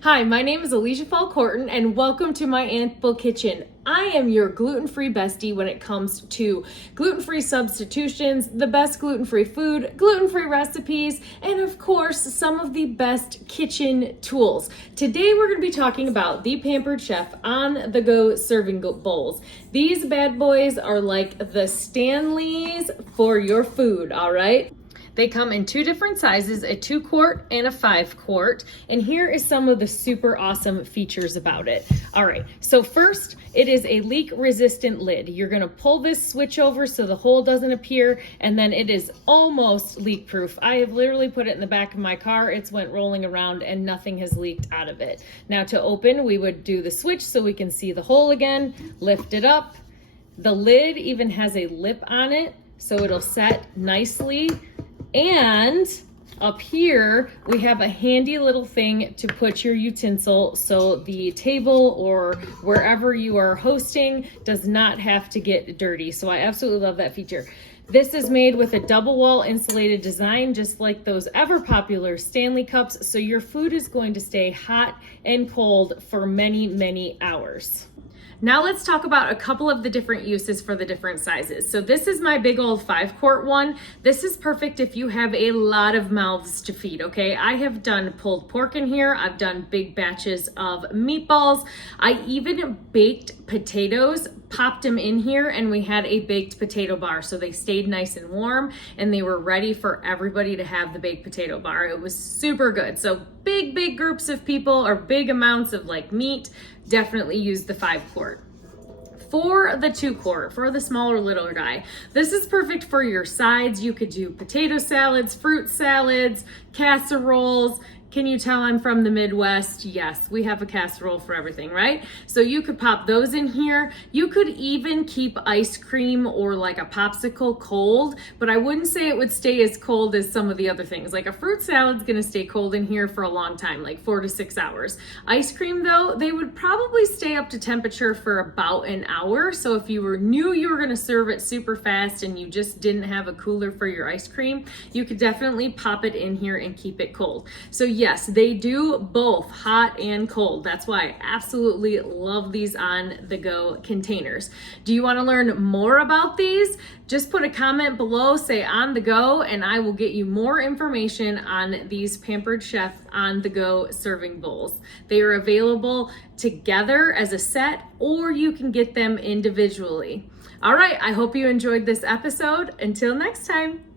Hi, my name is Alicia Fall Horton and welcome to my ample kitchen. I am your gluten-free bestie when it comes to gluten-free substitutions, the best gluten-free food, gluten-free recipes, and of course, some of the best kitchen tools. Today, we're going to be talking about the Pampered Chef on-the-go serving bowls. These bad boys are like the Stanleys for your food, all right? They come in two different sizes, a 2-quart and a 5-quart. And here is some of the super awesome features about it. All right, so first, it is a leak resistant lid. You're gonna pull this switch over so the hole doesn't appear, and then it is almost leak proof. I have literally put it in the back of my car. It's went rolling around and nothing has leaked out of it. Now to open, we would do the switch so we can see the hole again, lift it up. The lid even has a lip on it, so it'll set nicely. And up here, we have a handy little thing to put your utensil so the table or wherever you are hosting does not have to get dirty. So I absolutely love that feature. This is made with a double wall insulated design, just like those ever popular Stanley Cups. So your food is going to stay hot and cold for many, many hours. Now let's talk about a couple of the different uses for the different sizes. So this is my big old 5-quart one. This is perfect if you have a lot of mouths to feed, okay? I have done pulled pork in here. I've done big batches of meatballs. I even baked potatoes, popped them in here, and we had a baked potato bar. So they stayed nice and warm and they were ready for everybody to have the baked potato bar. It was super good. So big groups of people or big amounts of like meat, definitely use the 5-quart. For the 2-quart, for the smaller little guy, this is perfect for your sides. You could do potato salads, fruit salads, casseroles. Can you tell I'm from the Midwest? Yes, we have a casserole for everything, right? So you could pop those in here. You could even keep ice cream or like a popsicle cold, but I wouldn't say it would stay as cold as some of the other things. Like a fruit salad's gonna stay cold in here for a long time, like 4 to 6 hours. Ice cream though, they would probably stay up to temperature for about an hour. So if you knew you were gonna serve it super fast and you just didn't have a cooler for your ice cream, you could definitely pop it in here and keep it cold. So yes, they do both hot and cold. That's why I absolutely love these on-the-go containers. Do you want to learn more about these? Just put a comment below, say on the go, and I will get you more information on these Pampered Chef on-the-go serving bowls. They are available together as a set, or you can get them individually. All right, I hope you enjoyed this episode. Until next time.